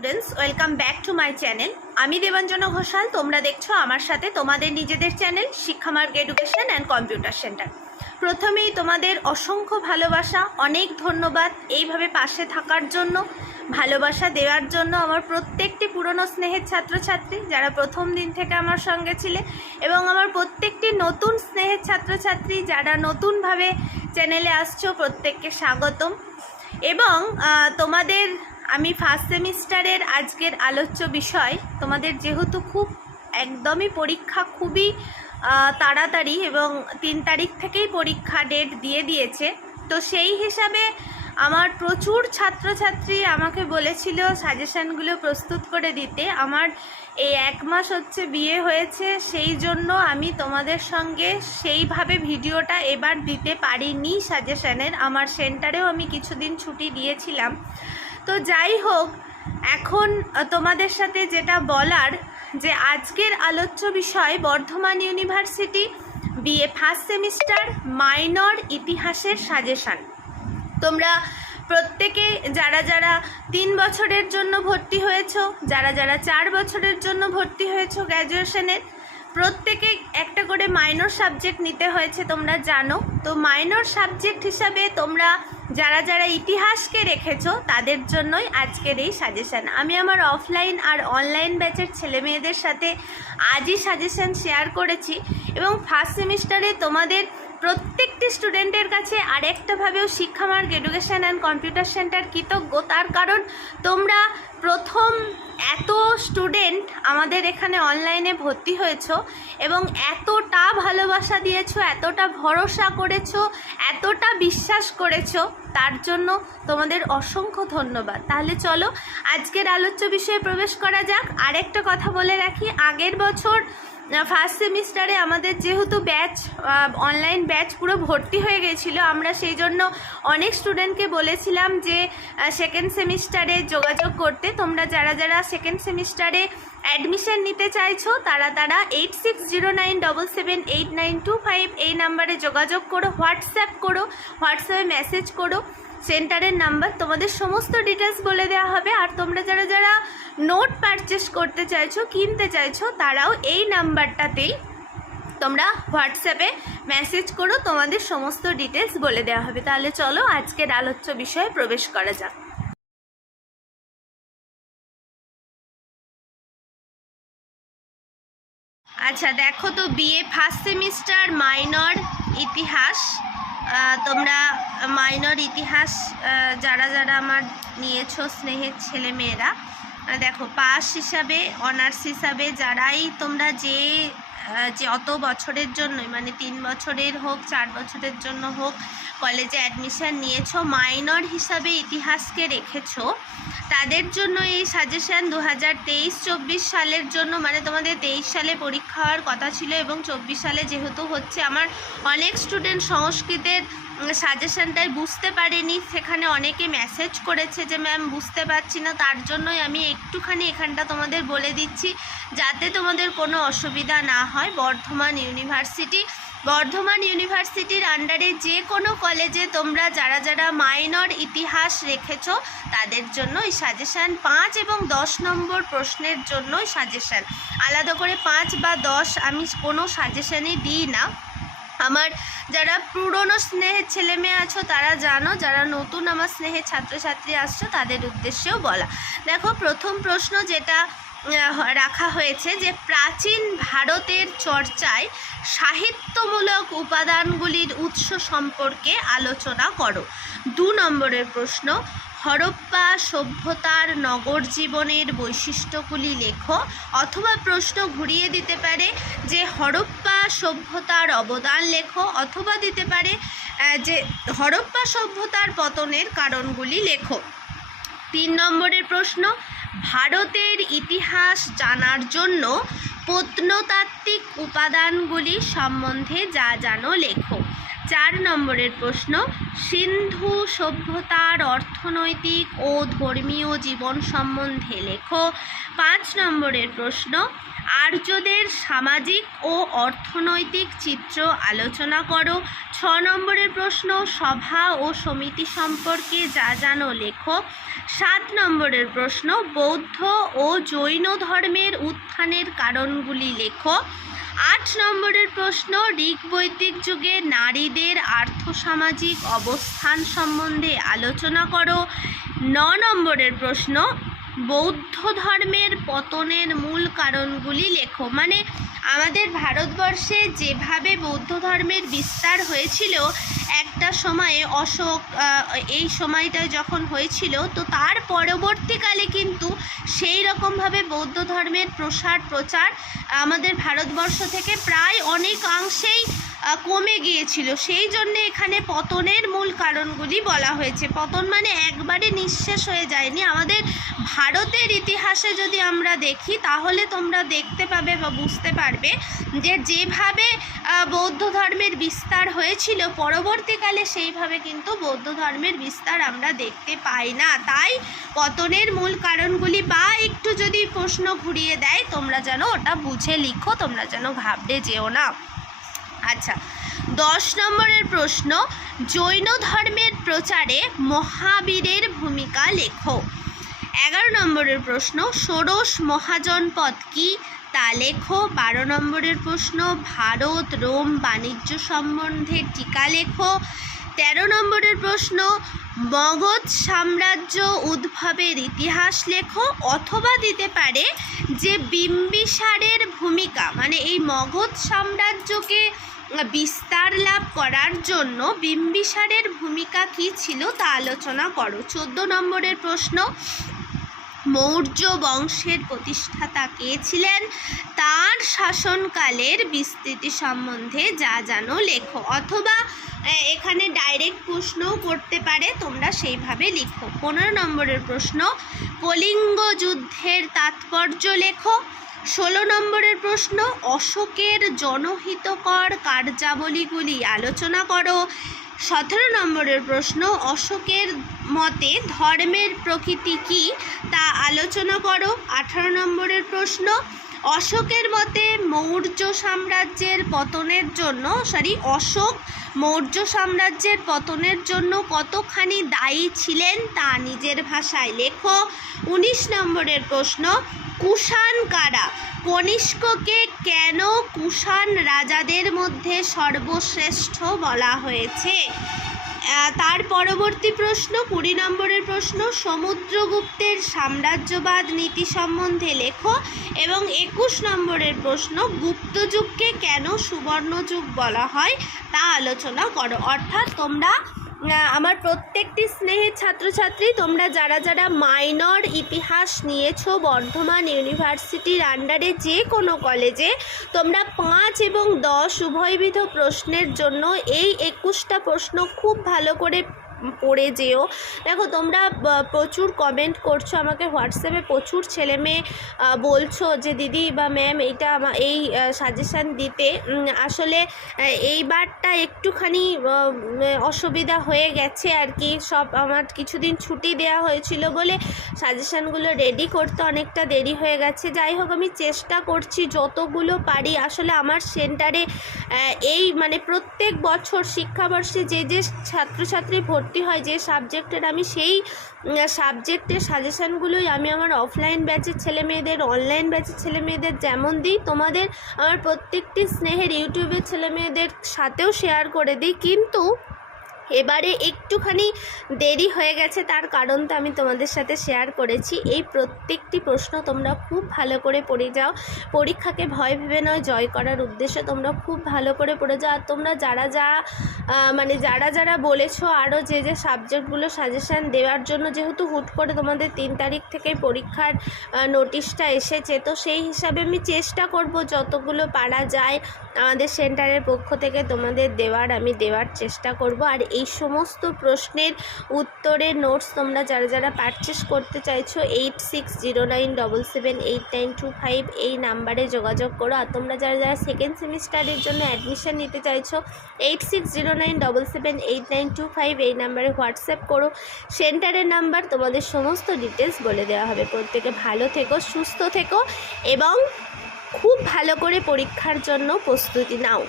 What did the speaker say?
Students, welcome back to my channel. আমি দেবাঞ্জনা ঘোষাল। তোমরা দেখছো আমার সাথে তোমাদের নিজেদের channel Shikshamarg education and computer centre. প্রথমেই তোমাদের অসংখ্য ভালোবাসা, অনেক ধন্যবাদ এইভাবে পাশে থাকার জন্য, ভালোবাসা দেওয়ার জন্য। আমার প্রত্যেকটি পুরনো স্নেহের ছাত্রছাত্রী যারা প্রথম দিন থেকে আমার সঙ্গে ছিলে, এবং আমার প্রত্যেকটি নতুন স্নেহের ছাত্রছাত্রী যারা নতুনভাবে চ্যানেলে আসছো, প্রত্যেককে স্বাগতম। এবং তোমাদের আমি ফার্স্ট সেমিস্টারের আজকের আলোচ্য বিষয়, তোমাদের যেহেতু একদমই পরীক্ষা খুবই তাড়াতাড়ি এবং 3 তারিখ থেকেই পরীক্ষা ডেট দিয়ে দিয়েছে, তো সেই হিসাবে আমার প্রচুর ছাত্রছাত্রী আমাকে বলেছিল সাজেশানগুলো প্রস্তুত করে দিতে। আমার এই 1 মাস হচ্ছে বিয়ে হয়েছে, সেই জন্য আমি তোমাদের সঙ্গে সেইভাবে ভিডিওটা এবার দিতে পারিনি সাজেশানের। আমার সেন্টারেও আমি কিছুদিন ছুটি দিয়েছিলাম। তো যাই হোক, এখন তোমাদের সাথে যেটা বলার, যে আজকের আলোচ্য বিষয় Bardhaman university BA first semester minor ইতিহাসের সাজেশান। তোমরা প্রত্যেকে যারা যারা 3 বছরের জন্য ভর্তি হয়েছো, যারা যারা 4 বছরের জন্য ভর্তি হয়েছো গ্র্যাজুয়েশনের, প্রত্যেকে একটা করে মাইনর সাবজেক্ট নিতে হয়েছে, তোমরা জানো। তো মাইনর সাবজেক্ট হিসাবে তোমরা যারা যারা ইতিহাসকে রেখেছো তাদের জন্যই আজকের এই সাজেশান। আমি আমার অফলাইন আর অনলাইন ব্যাচের ছেলেমেয়েদের সাথে আজই সাজেশান শেয়ার করেছি, এবং ফার্স্ট সেমিস্টারে তোমাদের প্রত্যেকটি স্টুডেন্টের কাছে আরেকটাভাবেও Shikshamarg education and computer centre কৃতজ্ঞ। তার কারণ তোমরা প্রথম এত স্টুডেন্ট আমাদের এখানে অনলাইনে ভর্তি হয়েছো এবং এতটা ভালোবাসা দিয়েছো, এতটা ভরসা করেছো, এতটা বিশ্বাস করেছো, তার জন্য তোমাদের অসংখ্য ধন্যবাদ। তাহলে চলো আজকের আলোচ্য বিষয়ে প্রবেশ করা যাক। আরেকটা কথা বলে রাখি, আগের বছর ফার্স্ট সেমিস্টারে আমাদের যেহেতু ব্যাচ অনলাইন ব্যাচ পুরো ভর্তি হয়ে গেছিল, আমরা সেই জন্য অনেক স্টুডেন্টকে বলেছিলাম যে সেকেন্ড সেমিস্টারে যোগাযোগ করতে। তোমরা যারা যারা সেকেন্ড সেমিস্টারে অ্যাডমিশন নিতে চাইছো তারা 8609778925 এই নাম্বারে যোগাযোগ করো, হোয়াটসঅ্যাপে মেসেজ করো, সেন্টারের নাম্বার, তোমাদের সমস্ত ডিটেলস বলে দেওয়া হবে। আর তোমরা যারা যারা নোট পারচেস করতে চাইছো, কিনতে চাইছো, তারাও এই নাম্বারটাতেই তোমরা হোয়াটসঅ্যাপে মেসেজ করো, তোমাদের সমস্ত ডিটেলস বলে দেওয়া হবে। তাহলে চলো আজকের আলোচ্য বিষয়ে প্রবেশ করা যাক। আচ্ছা দেখো, তো বিএ ফার্স্ট সেমিস্টার মাইনর ইতিহাস, তোমরা মাইনর ইতিহাস যারা যারা আমার নিয়েছো স্নেহের ছেলেমেয়েরা, দেখো পাস হিসাবে, অনার্স হিসাবে যারাই তোমরা যে অত বছরের জন্যই, মানে 3 বছরের হোক 4 বছরের জন্য হোক কলেজে অ্যাডমিশান নিয়েছো, মাইনর হিসাবে ইতিহাসকে রেখেছো, তাদের জন্য এই সাজেশান 2023-24 সালের জন্য। মানে তোমাদের 23 সালে পরীক্ষা হওয়ার কথা ছিল এবং 24 সালে যেহেতু হচ্ছে, আমার অনেক স্টুডেন্ট সংস্কৃতের সাজেশানটাই বুঝতে পারেনি, সেখানে অনেকে মেসেজ করেছে যে ম্যাম বুঝতে পারছি না। তার জন্যই আমি একটুখানি এখানটা তোমাদের বলে দিচ্ছি যাতে তোমাদের কোনো অসুবিধা না হয়। বর্ধমান ইউনিভার্সিটির আন্ডারে যে কোনো কলেজে তোমরা যারা যারা মাইনর ইতিহাস রেখেছো তাদের জন্য এই সাজেশান 5 এবং 10 নম্বর প্রশ্নের জন্য সাজেশান। আলাদা করে 5 বা 10 আমি কোনো সাজেশানই দিই না। আমার যারা পুরনো স্নেহের ছেলেমেয়ে আছো তারা জানো, যারা নতুন আমার স্নেহের ছাত্রছাত্রী আসছো তাদের উদ্দেশ্যেও বলা। দেখো প্রথম প্রশ্ন যেটা রাখা হয়েছে, যে প্রাচীন ভারতের চর্চায় সাহিত্যমূলক উপাদানগুলির উৎস সম্পর্কে আলোচনা করো। 2 নম্বরের প্রশ্ন, হরপ্পা সভ্যতার নগর জীবনের বৈশিষ্ট্যগুলি লেখো। অথবা প্রশ্ন ঘুরিয়ে দিতে পারে যে হরপ্পা সভ্যতার অবদান লেখো, অথবা দিতে পারে যে হরপ্পা সভ্যতার পতনের কারণগুলি লেখো। 3 নম্বরের প্রশ্ন, ভারতের ইতিহাস জানার জন্য প্রত্নতাত্ত্বিক উপাদানগুলি সম্বন্ধে যা জানো লেখো। 4 নম্বরের প্রশ্ন, সিন্ধু সভ্যতার অর্থনৈতিক ও ধর্মীয় জীবন সম্বন্ধে লেখো। 5 নম্বরের প্রশ্ন, আর্যদের সামাজিক ও অর্থনৈতিক চিত্র আলোচনা করো। 6 নম্বরের প্রশ্ন, সভা ও সমিতি সম্পর্কে যা জানো লেখো। 7 নম্বরের প্রশ্ন, বৌদ্ধ ও জৈন ধর্মের উত্থানের কারণগুলি লেখো। 8 নম্বরের প্রশ্ন, ঋগ্বৈদিক যুগে নারীদের আর্থসামাজিক অবস্থান সম্বন্ধে আলোচনা করো। 9 নম্বরের প্রশ্ন, বৌদ্ধ ধর্মের পতনের মূল কারণগুলি লেখো। মানে আমাদের ভারতবর্ষে যেভাবে বৌদ্ধ ধর্মের বিস্তার হয়েছিল একটা সময়ে, অশোক এই সময়টা যখন হয়েছিল, তো তার পরবর্তীকালে কিন্তু সেই রকমভাবে বৌদ্ধ ধর্মের প্রচার আমাদের ভারতবর্ষ থেকে প্রায় অনেকাংশেই কমে গিয়েছিল। সেই জন্য এখানে পতনের মূল কারণগুলি বলা হয়েছে। পতন মানে একবারে নিঃশেষ হয়ে যায়নি। আমাদের ভারতের ইতিহাসে যদি আমরা দেখি তাহলে তোমরা দেখতে পাবে বা বুঝতে পারবে যে যেভাবে বৌদ্ধ ধর্মের বিস্তার হয়েছিল পরবর্তীকালে সেইভাবে কিন্তু বৌদ্ধ ধর্মের বিস্তার আমরা দেখতে পাই না। তাই পতনের মূল কারণগুলি, বা একটু যদি প্রশ্ন ঘুরিয়ে দেয় তোমরা যেন ওটা বুঝে লিখো, তোমরা যেন ঘাবড়ে যেও না। আচ্ছা, 10 নম্বরের প্রশ্ন, জৈন ধর্মের প্রচারে মহাবীরের ভূমিকা লেখো। 11 নম্বরের প্রশ্ন, ষোড়শ মহাজনপদ কি তা লেখো। 12 নম্বরের প্রশ্ন, ভারত রোম বাণিজ্য সম্বন্ধে টিকা লেখো। 13 নম্বরের প্রশ্ন, মগধ সাম্রাজ্য উদ্ভবের ইতিহাস লেখো। অথবা দিতে পারে যে বিম্বিসারের ভূমিকা, মানে এই মগধ সাম্রাজ্যকে বিস্তার লাভ করার জন্য বিম্বিসারের ভূমিকা কি ছিল তা আলোচনা করো। 14 নম্বরের প্রশ্ন, মৌর্য বংশের প্রতিষ্ঠাতা কে ছিলেন, তার শাসনকালের বিস্তৃতি সম্বন্ধে যা জানো লেখো। অথবা এখানে ডাইরেক্ট প্রশ্নও করতে পারে, তোমরা সেইভাবে লিখো। 15 নম্বরের প্রশ্ন, কলিঙ্গ যুদ্ধের তাৎপর্য লেখো। 16 নম্বরের প্রশ্ন, অশোকের জনহিতকর কার্যাবলীগুলি আলোচনা করো। 17 নম্বরের প্রশ্ন, অশোকের মতে ধর্মের প্রকৃতি কী তা আলোচনা করো। 18 নম্বরের প্রশ্ন, অশোকের মতে মৌর্য সাম্রাজ্যের পতনের জন্য অশোক মৌর্য সাম্রাজ্যের পতনের জন্য কতখানি দায়ী ছিলেন তা নিজের ভাষায় লেখো। 19 নম্বরের প্রশ্ন, কুষাণ কারা, কনিষ্ককে কেন কুষাণ রাজাদের মধ্যে সর্বশ্রেষ্ঠ বলা হয়েছে। তার পরবর্তী প্রশ্ন 20 নম্বরের প্রশ্ন, সমুদ্রগুপ্তের সাম্রাজ্যবাদ নীতি সম্বন্ধে লেখো। এবং 21 নম্বরের প্রশ্ন, গুপ্ত যুগকে কেন সুবর্ণ যুগ বলা হয় তা আলোচনা করো। অর্থাৎ তোমরা আমার প্রত্যেকটি স্নেহের ছাত্রছাত্রী, তোমরা যারা যারা মাইনর ইতিহাস নিয়েছো বর্ধমান ইউনিভার্সিটির আন্ডারে যে কোনো কলেজে, তোমরা 5 এবং 10 উভয়বিধ প্রশ্নের জন্য এই 21টা প্রশ্ন খুব ভালো করে পড়ে যেও। দেখো তোমরা প্রচুর কমেন্ট করছো আমাকে হোয়াটসঅ্যাপে, প্রচুর ছেলে মেয়ে বলছো যে দিদি বা ম্যাম এইটা এই সাজেশান দিতে। আসলে এইবারটা একটুখানি অসুবিধা হয়ে গেছে আর কি, সব আমার কিছুদিন ছুটি দেওয়া হয়েছিল বলে সাজেশানগুলো রেডি করতে অনেকটা দেরি হয়ে গেছে। যাই হোক, আমি চেষ্টা করছি যতগুলো পারি। আসলে আমার সেন্টারে এই মানে প্রত্যেক বছর শিক্ষাবর্ষে যে যে ছাত্রছাত্রী ভর্তি হয় যে সাবজেক্টের, আমি সেই সাবজেক্টের সাজেশানগুলোই আমি আমার অফলাইন ব্যাচের ছেলে মেয়েদের, অনলাইন ব্যাচের ছেলে মেয়েদের যেমন দিই, তোমাদের আমার প্রত্যেকটি স্নেহের ইউটিউবের ছেলে মেয়েদের সাথেও শেয়ার করে দিই। কিন্তু এবারে একটুখানি দেরি হয়ে গেছে, তার কারণটা আমি তোমাদের সাথে শেয়ার করেছি। এই প্রত্যেকটি প্রশ্ন তোমরা খুব ভালো করে পড়ে যাও, পরীক্ষাকে ভয় ভেবে নয় জয় করার উদ্দেশ্যে তোমরা খুব ভালো করে পড়ে যাও। আর তোমরা যারা যারা বলেছো আরও যে যে সাবজেক্টগুলো সাজেশান দেওয়ার জন্য, যেহেতু হুট করে তোমাদের 3 তারিখ থেকে পরীক্ষার নোটিশটা এসেছে, তো সেই হিসাবে আমি চেষ্টা করব যতগুলো পারা যায় আমাদের সেন্টারের পক্ষ থেকে তোমাদের দেওয়ার চেষ্টা করব। আর এই সমস্ত প্রশ্নের উত্তরের নোটস তোমরা যারা যারা পারচেস করতে চাইছো 8609778925 এই নাম্বারে যোগাযোগ করো। আর তোমরা যারা যারা সেকেন্ড সেমিস্টারের জন্য অ্যাডমিশন নিতে চাইছো 8609778925 এই নাম্বারে হোয়াটসঅ্যাপ করো। সেন্টারের নাম্বার, তোমাদের সমস্ত ডিটেলস বলে দেওয়া হবে। প্রত্যেকে ভালো থেকো, সুস্থ থেকো এবং খুব ভালো করে পরীক্ষার জন্য প্রস্তুতি নাও।